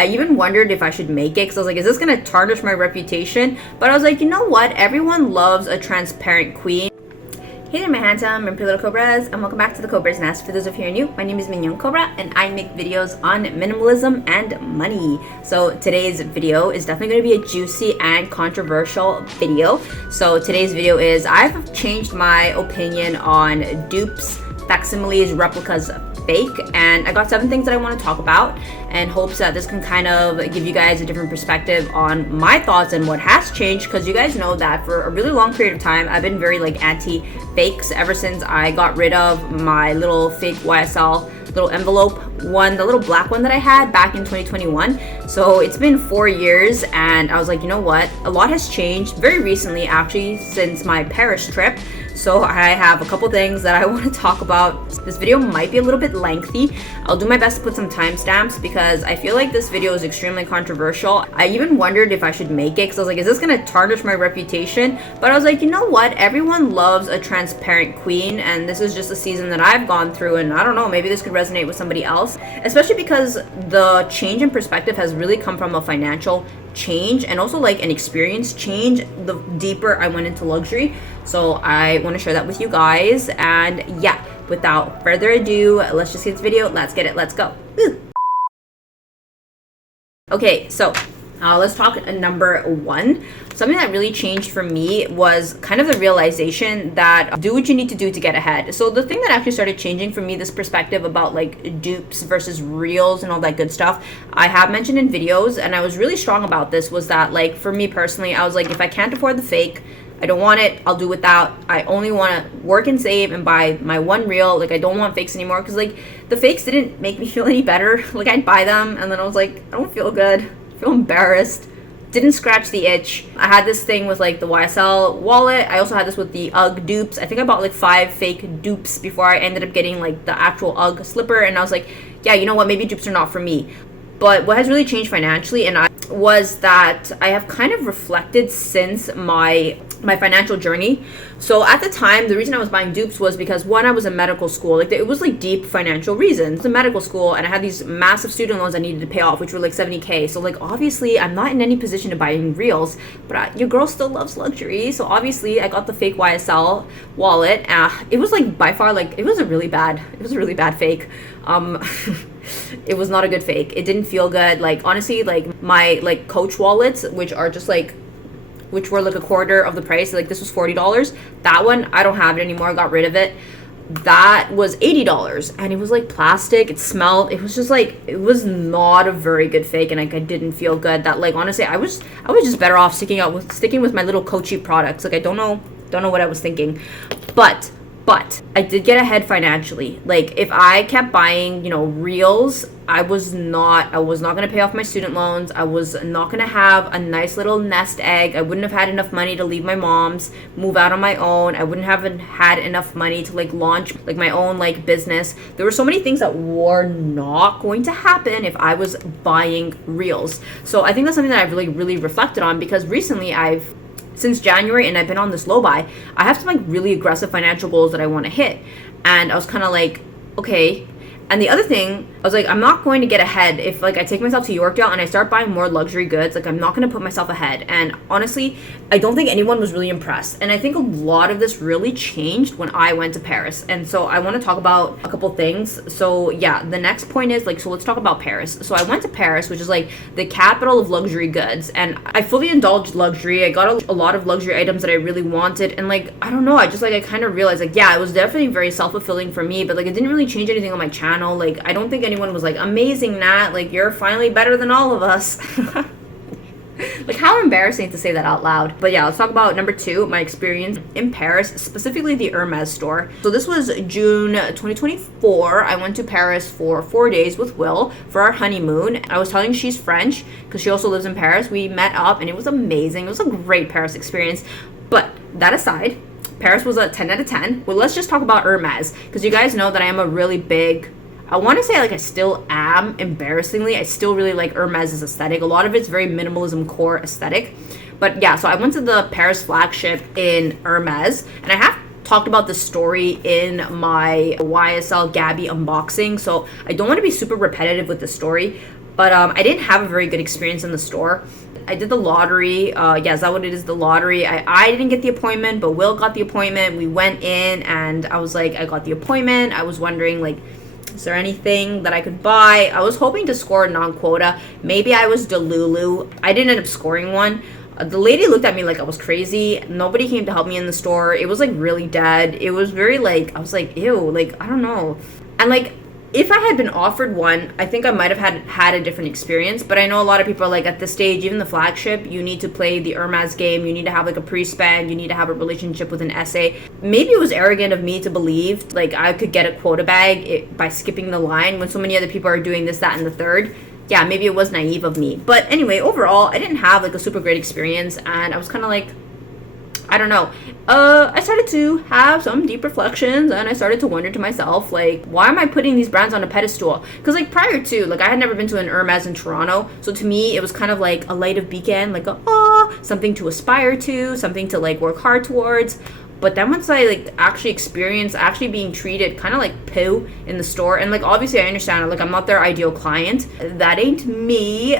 I even wondered if I should make it because I was like, is this gonna tarnish my reputation? But I was like, you know what? Everyone loves a transparent queen. Hey there, my handsome and pretty little Cobras, and welcome back to the Cobra's Nest. For those of you who are new, my name is Mignon Cobra, and I make videos on minimalism and money. So today's video is definitely going to be a juicy and controversial video. So today's video is, I've changed my opinion on dupes, facsimiles, replicas, fake, and I got 7 things that I want to talk about in hopes that this can kind of give you guys a different perspective on my thoughts and what has changed, because you guys know that for a really long period of time I've been very anti-fakes ever since I got rid of my little fake YSL little envelope one, the little black one that I had back in 2021. So it's been 4 years, and I was like, you know what, a lot has changed very recently, actually, since my Paris trip. So I have a couple things that I want to talk about. This video might be a little bit lengthy. I'll do my best to put some timestamps because I feel like this video is extremely controversial. I even wondered if I should make it because I was like, is this going to tarnish my reputation? But I was like, you know what? Everyone loves a transparent queen, and this is just a season that I've gone through, and I don't know, maybe this could resonate with somebody else, especially because the change in perspective has really come from a financial change and also like an experience change the deeper I went into luxury. So I want to share that with you guys, and yeah, without further ado, let's just get this video. Let's get it. Let's go. Woo. Okay, so let's talk number 1. Something that really changed for me was kind of the realization that do what you need to do to get ahead. So the thing that actually started changing for me, this perspective about like dupes versus reals and all that good stuff, I have mentioned in videos, and I was really strong about this, was that like for me personally, I was like, if I can't afford the fake, I don't want it, I'll do without. I only want to work and save and buy my one real. Like I don't want fakes anymore, because like the fakes didn't make me feel any better. Like I'd buy them and then I was like, I don't feel good, I feel embarrassed, didn't scratch the itch. I had this thing with like the YSL wallet. I also had this with the UGG dupes. I think I bought like 5 fake dupes before I ended up getting like the actual UGG slipper, and I was like, yeah, you know what, maybe dupes are not for me. But what has really changed financially was that I have kind of reflected since my financial journey. So at the time, the reason I was buying dupes was because, one, I was in medical school. Like it was like deep financial reasons. It's a medical school, and I had these massive student loans I needed to pay off, which were like 70K. So like obviously I'm not in any position to buy any reals, but your girl still loves luxury. So obviously I got the fake YSL wallet. It was like by far like it was a really bad fake. It was not a good fake. It didn't feel good. Like honestly, like my like Coach wallets, which are just like, which were like a quarter of the price, like this was $40. That one, I don't have it anymore, I got rid of it. That was $80, and it was like plastic, it smelled, it was just like, it was not a very good fake, and like I didn't feel good. That like honestly, I was just better off sticking with my little Coachy products. Like I don't know what I was thinking. But I did get ahead financially. Like if I kept buying, reals, I was not going to pay off my student loans. I was not going to have a nice little nest egg. I wouldn't have had enough money to leave my mom's, move out on my own. I wouldn't have had enough money to like launch like my own like business. There were so many things that were not going to happen if I was buying reals. So I think that's something that I've really reflected on, because recently since January, and I've been on this low buy, I have some like really aggressive financial goals that I want to hit. And I was kind of like, okay. And the other thing, I was like, I'm not going to get ahead if like I take myself to Yorkdale and I start buying more luxury goods. Like I'm not going to put myself ahead. And honestly, I don't think anyone was really impressed. And I think a lot of this really changed when I went to Paris. And so I want to talk about a couple things. So yeah, the next point is like, so let's talk about Paris. So I went to Paris, which is like the capital of luxury goods. And I fully indulged luxury. I got a lot of luxury items that I really wanted. And like, I don't know, I kind of realized like, yeah, it was definitely very self-fulfilling for me, but like it didn't really change anything on my channel. Like I don't think anyone was like, amazing, Nat, like you're finally better than all of us. Like how embarrassing to say that out loud. But yeah, let's talk about number 2, my experience in Paris, specifically the Hermes store. So this was June 2024. I went to Paris for 4 days with Will for our honeymoon. I was telling she's French because she also lives in Paris. We met up and it was amazing. It was a great Paris experience. But that aside, Paris was a 10 out of 10. Well, let's just talk about Hermes, because you guys know that I am a really big, I want to say like I still am, embarrassingly, I still really like Hermes' aesthetic. A lot of it's very minimalism core aesthetic. But yeah, so I went to the Paris flagship in Hermes, and I have talked about this story in my YSL Gabby unboxing, so I don't want to be super repetitive with the story. But I didn't have a very good experience in the store. I did the lottery. Yeah, is that what it is? The lottery. I didn't get the appointment, but Will got the appointment. We went in, and I was like, I got the appointment. I was wondering, like, is there anything that I could buy? I was hoping to score a non-quota. Maybe I was Delulu. I didn't end up scoring one. The lady looked at me like I was crazy. Nobody came to help me in the store. It was like really dead. It was very like, I was like, ew, like, I don't know. And like, if I had been offered one, I think I might have had a different experience. But I know a lot of people are like, at this stage, even the flagship, you need to play the Hermes game. You need to have like a pre-spend. You need to have a relationship with an SA. Maybe it was arrogant of me to believe like I could get a quota bag by skipping the line when so many other people are doing this, that, and the third. Yeah, maybe it was naive of me. But anyway, overall, I didn't have like a super great experience. And I was kind of like, I don't know. I started to have some deep reflections, and I started to wonder to myself, like, why am I putting these brands on a pedestal? Because, like, prior to, like, I had never been to an Hermes in Toronto, so to me, it was kind of like a light of beacon, like, something to aspire to, something to, like, work hard towards. But then once I, like, actually experienced actually being treated kind of like poo in the store, and, like, obviously I understand, like, I'm not their ideal client. That ain't me.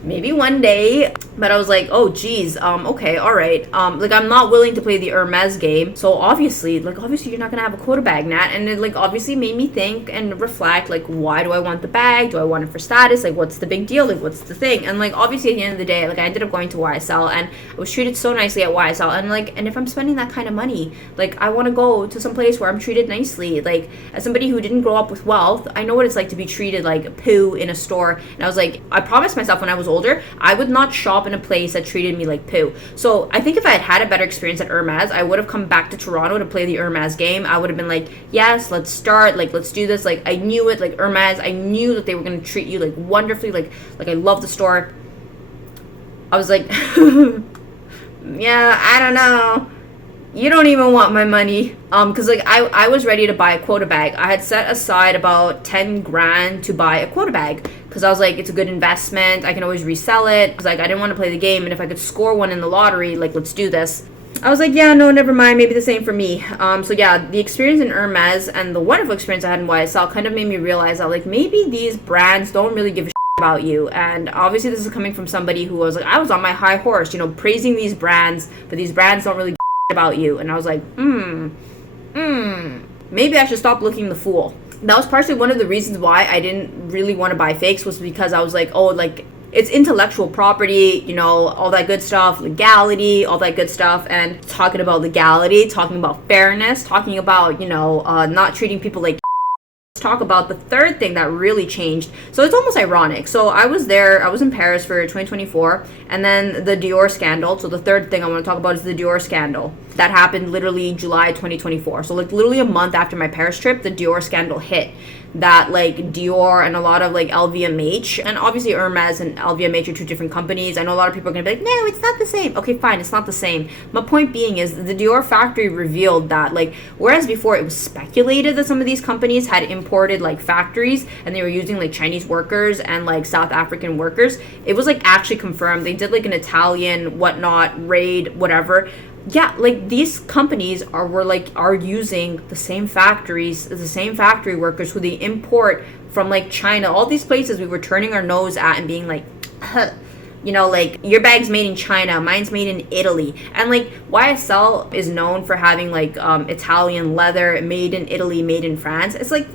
Maybe one day, but I was like, oh geez, okay, all right, like, I'm not willing to play the Hermes game, so obviously you're not gonna have a quota bag, Nat. And it, like, obviously made me think and reflect, like, why do I want the bag? Do I want it for status? Like, what's the big deal? Like, what's the thing? And, like, obviously at the end of the day, like, I ended up going to YSL, and I was treated so nicely at YSL, and, like, and if I'm spending that kind of money, like, I want to go to some place where I'm treated nicely. Like, as somebody who didn't grow up with wealth, I know what it's like to be treated like poo in a store. And I was like, I promised myself when I was older, I would not shop in a place that treated me like poo. So I think if I had had a better experience at Hermes, I would have come back to Toronto to play the Hermes game. I would have been like, yes, let's start, like, let's do this. Like, I knew it, like, Hermes, I knew that they were going to treat you, like, wonderfully, like I love the store. I was like, yeah, I don't know. You don't even want my money. Because, like, I was ready to buy a quota bag. I had set aside about 10 grand to buy a quota bag, because I was like, it's a good investment. I can always resell it. Because, like, I didn't want to play the game, and if I could score one in the lottery, like, let's do this. I was like, yeah, no, never mind. Maybe the same for me. So yeah, the experience in Hermes and the wonderful experience I had in YSL kind of made me realize that, like, maybe these brands don't really give a about you. And obviously this is coming from somebody who was like, I was on my high horse, you know, praising these brands, but these brands don't really give about you. And I was like, maybe I should stop looking the fool. That was partially one of the reasons why I didn't really want to buy fakes, was because I was like, oh, like, it's intellectual property, you know, all that good stuff, legality, all that good stuff. And talking about legality, talking about fairness, talking about, you know, not treating people like talk about the third thing that really changed. So it's almost ironic. So I was in Paris for 2024, and then the Dior scandal. So the third thing I want to talk about is the Dior scandal. That happened literally July 2024. So, like, literally a month after my Paris trip, the Dior scandal hit. That, like, Dior and a lot of, like, LVMH, and obviously Hermes and LVMH are two different companies. I know a lot of people are going to be like, no, it's not the same. Okay, fine, it's not the same. My point being is the Dior factory revealed that, like, whereas before it was speculated that some of these companies had imported, like, factories and they were using, like, Chinese workers and, like, South African workers, it was, like, actually confirmed. They did, like, an Italian whatnot raid, whatever. Yeah, like, these companies are using the same factories, the same factory workers who they import from, like, China, all these places we were turning our nose at and being like, you know, like, your bag's made in China, mine's made in Italy. And, like, YSL is known for having, like, Italian leather, made in Italy, made in France. It's like,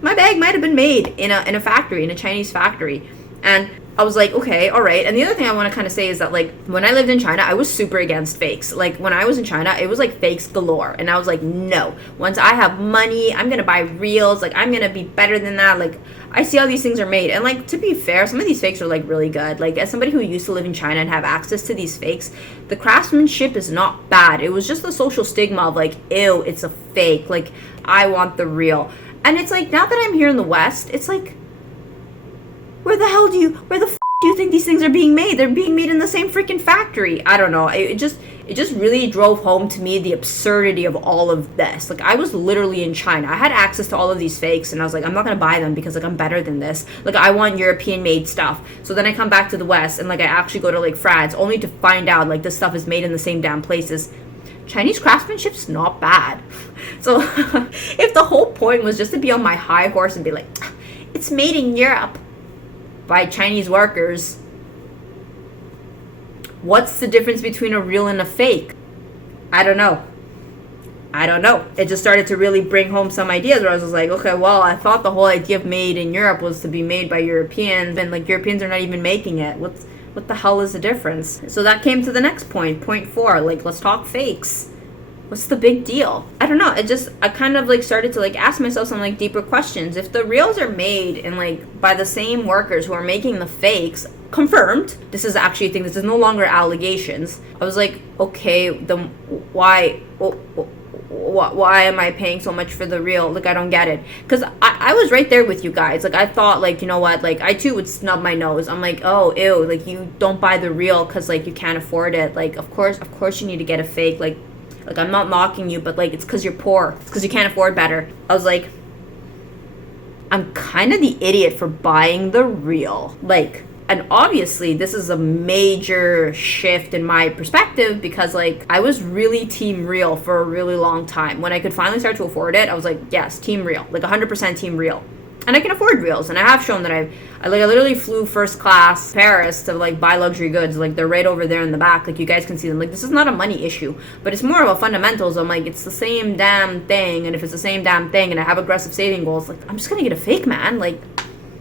my bag might have been made in a factory, in a Chinese factory. And I was like, okay, all right. And the other thing I want to kind of say is that, like, when I lived in China, I was super against fakes. Like, when I was in China, it was like fakes galore. And I was like, no, once I have money, I'm going to buy reals. Like, I'm going to be better than that. Like, I see how these things are made. And, like, to be fair, some of these fakes are, like, really good. Like, as somebody who used to live in China and have access to these fakes, the craftsmanship is not bad. It was just the social stigma of, like, ew, it's a fake. Like, I want the real. And it's like, now that I'm here in the West, it's like, where the f do you think these things are being made? They're being made in the same freaking factory. I don't know. It just really drove home to me the absurdity of all of this. Like, I was literally in China. I had access to all of these fakes, and I was like, I'm not going to buy them because, like, I'm better than this. Like, I want European-made stuff. So then I come back to the West, and, like, I actually go to, like, France, only to find out, like, this stuff is made in the same damn places. Chinese craftsmanship's not bad. So if the whole point was just to be on my high horse and be like, it's made in Europe by Chinese workers. What's the difference between a real and a fake? I don't know. It just started to really bring home some ideas where I was just like, okay, well, I thought the whole idea of made in Europe was to be made by Europeans, and like Europeans are not even making it. What the hell is the difference? So that came to the next point 4, like, let's talk fakes. What's the big deal? I don't know. I kind of like started to like ask myself some like deeper questions. If the reals are made and like by the same workers who are making the fakes, confirmed, this is actually a thing, this is no longer allegations. I was like, okay, then why am I paying so much for the real? Like, I don't get it. Because I was right there with you guys. Like, I thought, like, you know what? Like, I too would snub my nose. I'm like, oh, ew. Like, you don't buy the real because, like, you can't afford it. Like, of course you need to get a fake. Like, I'm not knocking you, but, like, it's because you're poor. It's because you can't afford better. I was like, I'm kind of the idiot for buying the real. Like, and obviously this is a major shift in my perspective because like I was really team real for a really long time. When I could finally start to afford it, I was like, yes, team real, like 100% team real. And I can afford reals, and I have shown that I literally flew first class Paris to like buy luxury goods. Like they're right over there in the back, like you guys can see them. Like this is not a money issue, but it's more of a fundamentals. I'm like, it's the same damn thing, and if it's the same damn thing and I have aggressive saving goals, like I'm just gonna get a fake, man. Like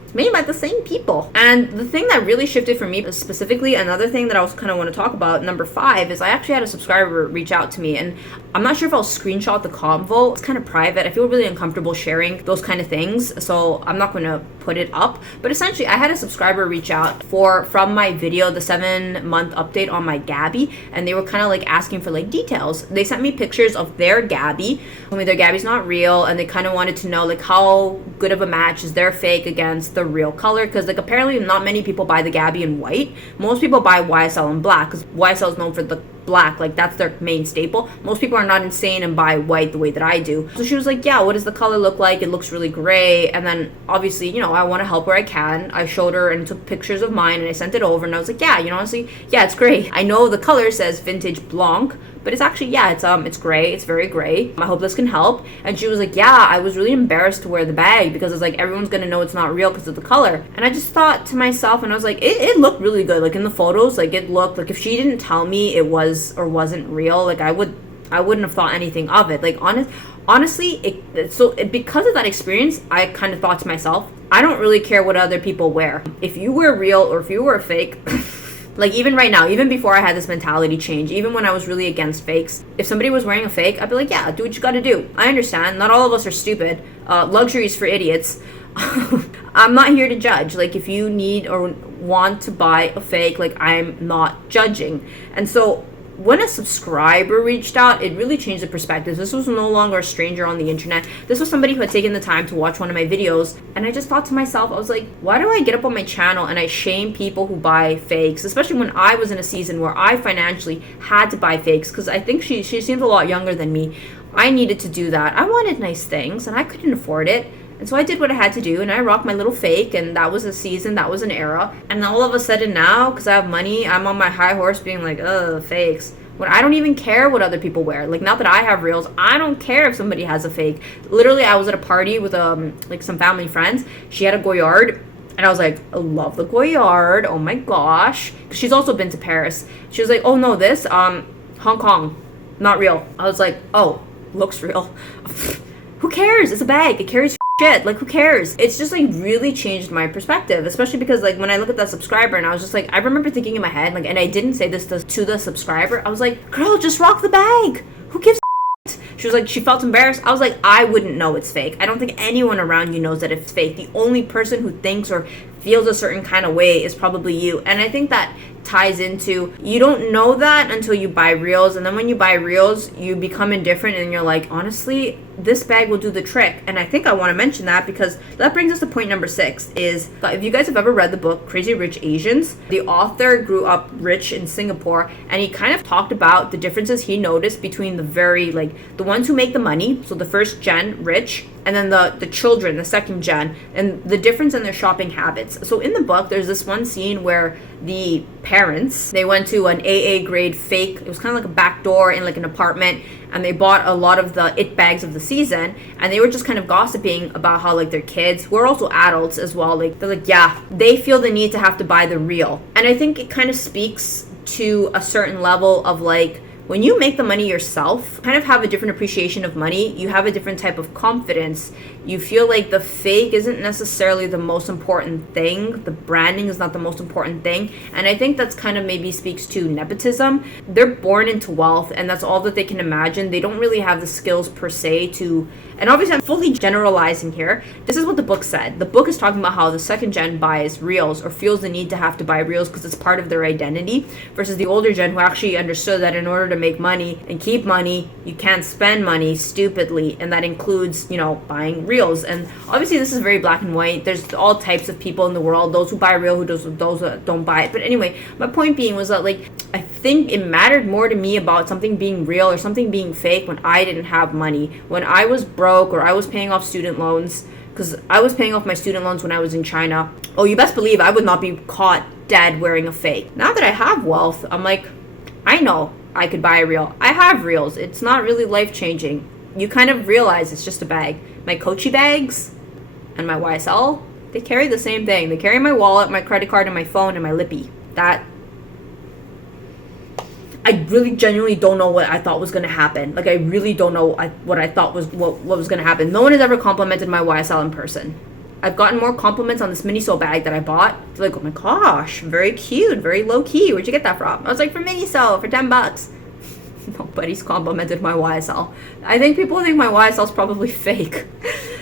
it's made by the same people. And the thing that really shifted for me specifically, another thing that I also kind of want to talk about, number 5, is I actually had a subscriber reach out to me, and I'm not sure if I'll screenshot the convo. It's kind of private. I feel really uncomfortable sharing those kind of things, so I'm not going to put it up. But essentially, I had a subscriber reach out from my video, the 7-month update on my Gabby, and they were kind of like asking for like details. They sent me pictures of their Gabby, told me their Gabby's not real, and they kind of wanted to know like how good of a match is their fake against the real color, because like apparently not many people buy the Gabby in white. Most people buy YSL in black, because YSL is known for the black, like that's their main staple. Most people are not insane and buy white the way that I do. So she was like, yeah, what does the color look like? It looks really gray. And then obviously, you know, I want to help where I can. I showed her and took pictures of mine and I sent it over, and I was like, yeah, you know, honestly, yeah, it's gray. I know the color says vintage blanc, but it's actually, yeah, it's gray. It's very gray. I hope this can help. And she was like, yeah, I was really embarrassed to wear the bag because it's like everyone's gonna know it's not real because of the color. And I just thought to myself, and I was like, it looked really good. Like in the photos, like it looked like if she didn't tell me it was or wasn't real, like I wouldn't have thought anything of it. Like honestly, because of that experience, I kind of thought to myself, I don't really care what other people wear. If you wear real or if you wear fake. Like even right now, even before I had this mentality change, even when I was really against fakes, if somebody was wearing a fake, I'd be like, yeah, do what you gotta do. I understand. Not all of us are stupid. Luxury is for idiots. I'm not here to judge. Like if you need or want to buy a fake, like I'm not judging. And so when a subscriber reached out, it really changed the perspective. This was no longer a stranger on the internet. This was somebody who had taken the time to watch one of my videos. And I just thought to myself, I was like, why do I get up on my channel and I shame people who buy fakes? Especially when I was in a season where I financially had to buy fakes, because I think she seems a lot younger than me. I needed to do that. I wanted nice things and I couldn't afford it. And so I did what I had to do, and I rocked my little fake, and that was a season, that was an era. And all of a sudden now, because I have money, I'm on my high horse being like, ugh, fakes. When I don't even care what other people wear. Like, not that I have reals, I don't care if somebody has a fake. Literally, I was at a party with like some family friends. She had a Goyard, and I was like, I love the Goyard, oh my gosh. She's also been to Paris. She was like, oh no, this, Hong Kong, not real. I was like, oh, looks real. Who cares? It's a bag, it carries shit, like who cares? It's just like really changed my perspective, especially because like when I look at that subscriber, and I was just like, I remember thinking in my head, like, and I didn't say this to the subscriber, I was like, girl, just rock the bag, who gives a shit? She was like, she felt embarrassed. I was like, I wouldn't know it's fake. I don't think anyone around you knows that it's fake. The only person who thinks or feels a certain kind of way is probably you. And I think that ties into, you don't know that until you buy reels, and then when you buy reels you become indifferent and you're like, honestly, this bag will do the trick. And I think I want to mention that because that brings us to point number 6, is if you guys have ever read the book Crazy Rich Asians, the author grew up rich in Singapore, and he kind of talked about the differences he noticed between the very, like, the ones who make the money, so the first gen rich, and then the children, the second gen, and the difference in their shopping habits. So in the book, there's this one scene where the parents, they went to an AA grade fake, it was kind of like a back door in like an apartment, and they bought a lot of the it bags of the season, and they were just kind of gossiping about how like their kids, who are also adults as well, like they're like, yeah, they feel the need to have to buy the real. And I think it kind of speaks to a certain level of like, when you make the money yourself, kind of have a different appreciation of money, you have a different type of confidence. You feel like the fake isn't necessarily the most important thing. The branding is not the most important thing. And I think that's kind of maybe speaks to nepotism. They're born into wealth, and that's all that they can imagine. They don't really have the skills per se to, and obviously I'm fully generalizing here. This is what the book said. The book is talking about how the second gen buys reels or feels the need to have to buy reels because it's part of their identity, versus the older gen who actually understood that in order to make money and keep money, you can't spend money stupidly, and that includes, you know, buying reels. And obviously this is very black and white. There's all types of people in the world, those who buy real, those that don't buy it. But anyway, my point being was that like, I think it mattered more to me about something being real or something being fake when I didn't have money, when I was broke or I was paying off student loans, because I was paying off my student loans when I was in China. Oh, you best believe I would not be caught dead wearing a fake. Now that I have wealth, I'm like, I know I could buy a reel. I have reels. It's not really life-changing. You kind of realize it's just a bag. My Coachy bags and my YSL, they carry the same thing. They carry my wallet, my credit card, and my phone, and my lippy. That, I really genuinely don't know what I thought was going to happen. Like, I really don't know what I thought was what was going to happen. No one has ever complimented my YSL in person. I've gotten more compliments on this Miniso bag that I bought. They're like, oh my gosh, very cute, very low key. Where'd you get that from? I was like, from Miniso for $10. Nobody's complimented my YSL. I think people think my YSL is probably fake.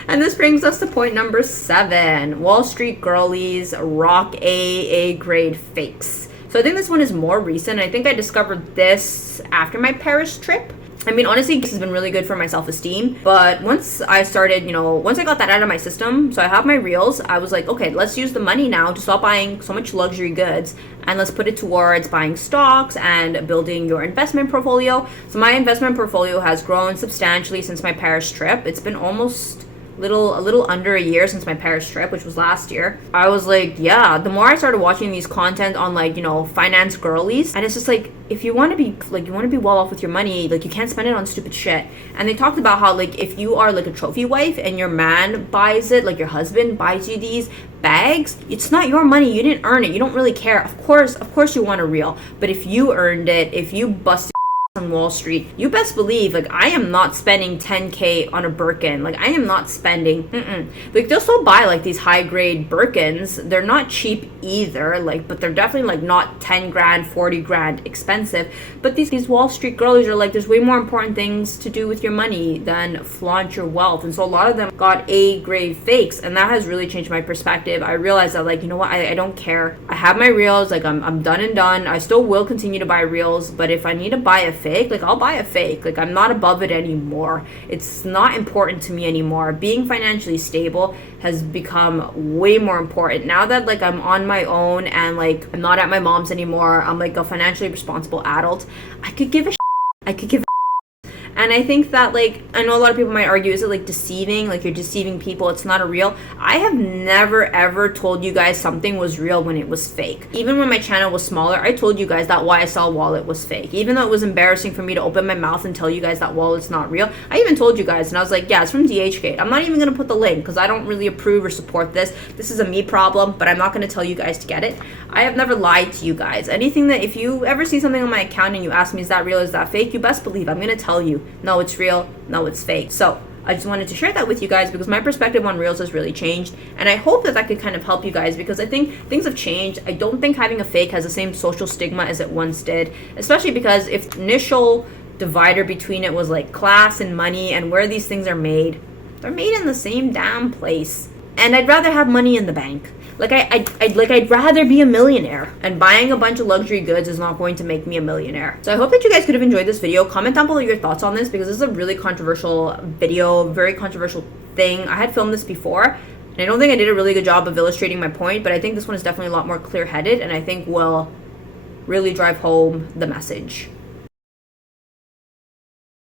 And this brings us to point number 7. Wall Street girlies rock AA grade fakes. So I think this one is more recent. I think I discovered this after my Paris trip. I mean, honestly, this has been really good for my self-esteem. But once I started, you know, once I got that out of my system, so I have my reels, I was like, okay, let's use the money now to stop buying so much luxury goods, and let's put it towards buying stocks and building your investment portfolio. So my investment portfolio has grown substantially since my Paris trip. It's been almost a little under a year since my Paris trip, which was last year. I was like, yeah, the more I started watching these content on like, you know, finance girlies, and it's just like, if you want to be like, you want to be well off with your money, like you can't spend it on stupid shit. And they talked about how like, if you are like a trophy wife and your man buys it, like your husband buys you these bags, it's not your money, you didn't earn it, you don't really care. Of course you want a reel, but if you earned it, if you busted on Wall Street, you best believe, like, I am not spending 10K on a Birkin. Like, I am not spending, like, they'll still buy, like, these high-grade Birkins. They're not cheap either, like, but they're definitely, like, not 10 grand, 40 grand expensive. But these Wall Street girlies are like, there's way more important things to do with your money than flaunt your wealth. And so a lot of them got A-grade fakes, and that has really changed my perspective. I realized that, like, you know what, I don't care. I have my reels, like, I'm done and done. I still will continue to buy reels, but if I need to buy a fake, like, I'll buy a fake. Like, I'm not above it anymore. It's not important to me anymore. Being financially stable has become way more important now that, like, I'm on my own and, like, I'm not at my mom's anymore. I'm like a financially responsible adult. I could give a And I think that, like, I know a lot of people might argue, is it like deceiving? Like, you're deceiving people, it's not a real. I have never ever told you guys something was real when it was fake. Even when my channel was smaller, I told you guys that YSL wallet was fake. Even though it was embarrassing for me to open my mouth and tell you guys that wallet's not real, I even told you guys, and I was like, yeah, it's from DHgate. I'm not even gonna put the link because I don't really approve or support this. This is a me problem, but I'm not gonna tell you guys to get it. I have never lied to you guys. Anything that, if you ever see something on my account and you ask me, is that real, is that fake, you best believe I'm gonna tell you, no, it's real, no, it's fake. So I just wanted to share that with you guys because my perspective on reels has really changed, and I hope that that could kind of help you guys because I think things have changed. I don't think having a fake has the same social stigma as it once did, especially because if the initial divider between it was like class and money and where these things are made, they're made in the same damn place. And I'd rather have money in the bank. Like, I'd rather be a millionaire, and buying a bunch of luxury goods is not going to make me a millionaire. So I hope that you guys could have enjoyed this video. Comment down below your thoughts on this because this is a really controversial video, very controversial thing. I had filmed this before, and I don't think I did a really good job of illustrating my point, but I think this one is definitely a lot more clear-headed, and I think will really drive home the message.